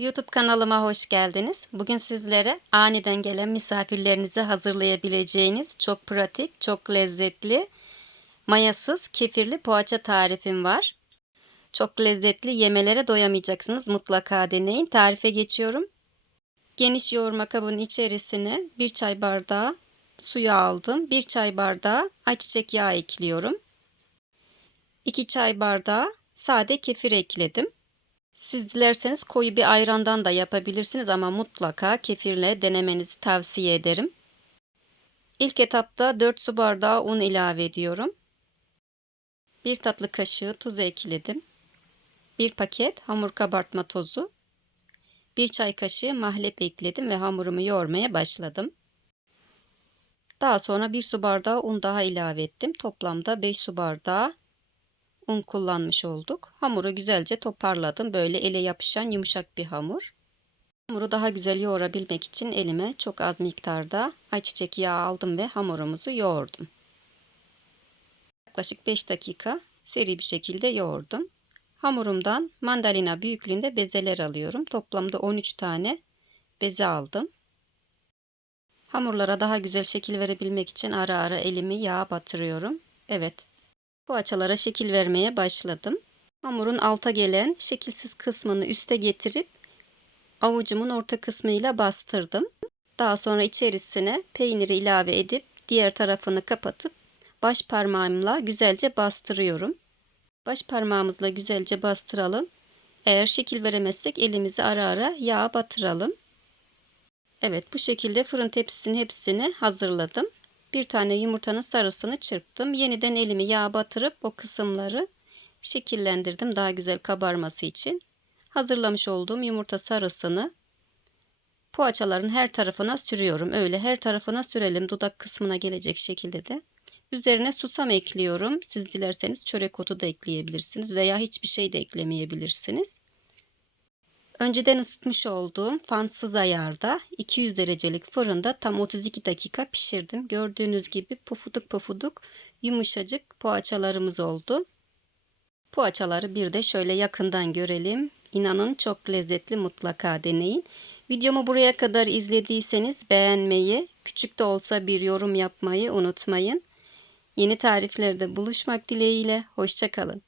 YouTube kanalıma hoş geldiniz. Bugün sizlere aniden gelen misafirlerinize hazırlayabileceğiniz çok pratik, çok lezzetli, mayasız kefirli poğaça tarifim var. Çok lezzetli yemelere doyamayacaksınız. Mutlaka deneyin. Tarife geçiyorum. Geniş yoğurma kabının içerisine bir çay bardağı suyu aldım. Bir çay bardağı ayçiçek yağı ekliyorum. 2 çay bardağı sade kefir ekledim. Siz dilerseniz koyu bir ayrandan da yapabilirsiniz ama mutlaka kefirle denemenizi tavsiye ederim. İlk etapta 4 su bardağı un ilave ediyorum. 1 tatlı kaşığı tuz ekledim. 1 paket hamur kabartma tozu. 1 çay kaşığı mahlep ekledim ve hamurumu yoğurmaya başladım. Daha sonra 1 su bardağı un daha ilave ettim. Toplamda 5 su bardağı un kullanmış olduk. Hamuru güzelce toparladım. Böyle ele yapışan yumuşak bir hamur. Hamuru daha güzel yoğurabilmek için elime çok az miktarda ayçiçek yağı aldım ve hamurumuzu yoğurdum. Yaklaşık 5 dakika seri bir şekilde yoğurdum. Hamurumdan mandalina büyüklüğünde bezeler alıyorum. Toplamda 13 tane beze aldım. Hamurlara daha güzel şekil verebilmek için ara ara elimi yağa batırıyorum. Evet, poğaçalara şekil vermeye başladım. Hamurun alta gelen şekilsiz kısmını üste getirip avucumun orta kısmıyla bastırdım. Daha sonra içerisine peyniri ilave edip diğer tarafını kapatıp baş parmağımla güzelce bastırıyorum. Baş parmağımızla güzelce bastıralım. Eğer şekil veremezsek elimizi ara ara yağa batıralım. Evet bu şekilde fırın tepsisinin hepsini hazırladım. Bir tane yumurtanın sarısını çırptım. Yeniden elimi yağa batırıp o kısımları şekillendirdim daha güzel kabarması için. Hazırlamış olduğum yumurta sarısını poğaçaların her tarafına sürüyorum. Öyle her tarafına sürelim dudak kısmına gelecek şekilde de. Üzerine susam ekliyorum. Siz dilerseniz çörek otu da ekleyebilirsiniz veya hiçbir şey de eklemeyebilirsiniz. Önceden ısıtmış olduğum fansız ayarda 200 derecelik fırında tam 32 dakika pişirdim. Gördüğünüz gibi pufuduk pufuduk yumuşacık poğaçalarımız oldu. Poğaçaları bir de şöyle yakından görelim. İnanın çok lezzetli mutlaka deneyin. Videomu buraya kadar izlediyseniz beğenmeyi, küçük de olsa bir yorum yapmayı unutmayın. Yeni tariflerde buluşmak dileğiyle, hoşçakalın.